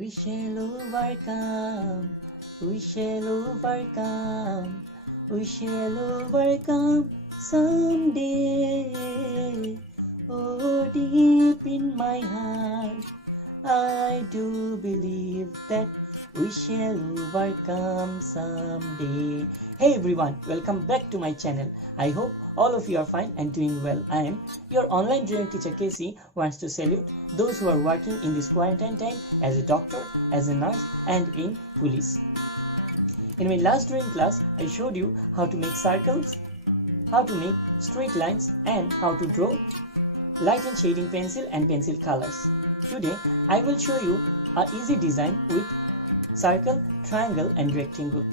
We shall overcome, we shall overcome, we shall overcome someday. Oh, deep in my heart, I do believe that we shall overcome someday. Hey everyone, welcome back to my channel. I hope all of you are fine and doing well. I am your online drawing teacher Casey. Wants to salute those who are working in this quarantine time as a doctor, as a nurse and in police. In my last drawing class, I showed you how to make circles, how to make straight lines and how to draw light and shading pencil and pencil colors. Today, I will show you an easy design with circle, triangle and rectangle.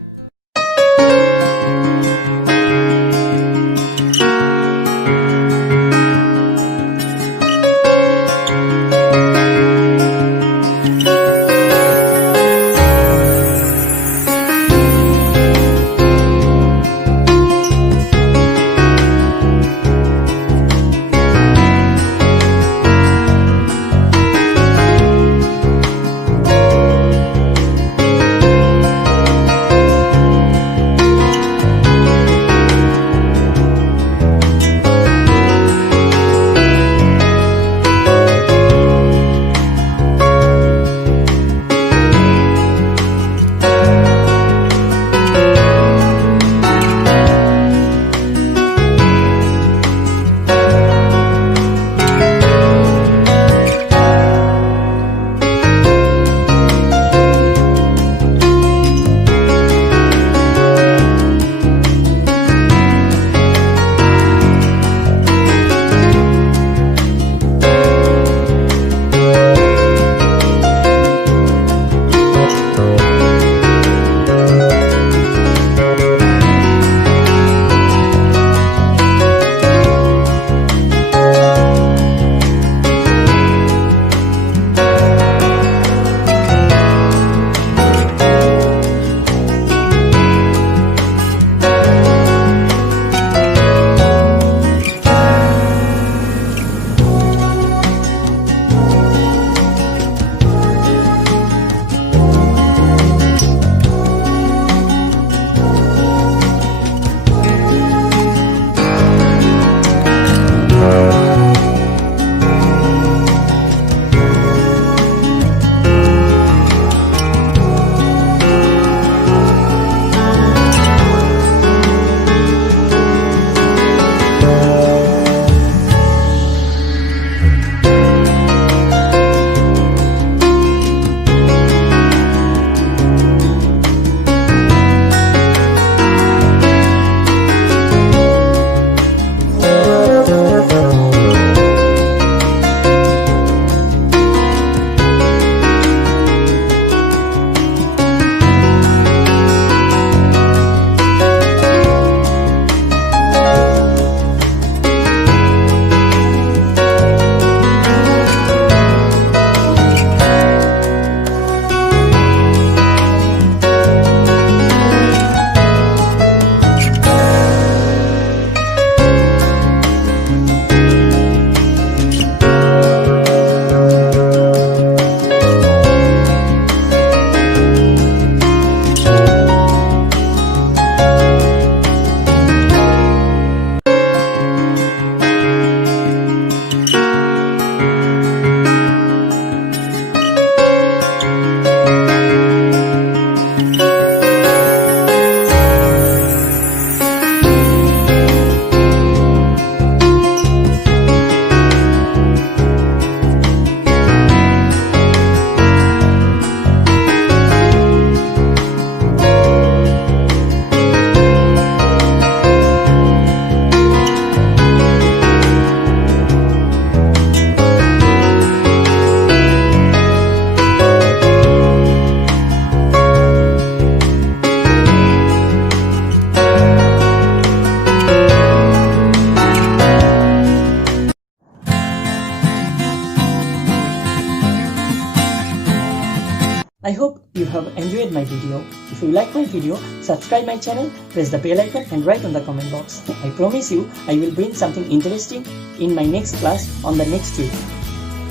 I hope you have enjoyed my video. If you like my video, subscribe my channel, press the bell icon and write on the comment box. I promise you I will bring something interesting in my next class on the next week.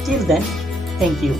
Till then, thank you.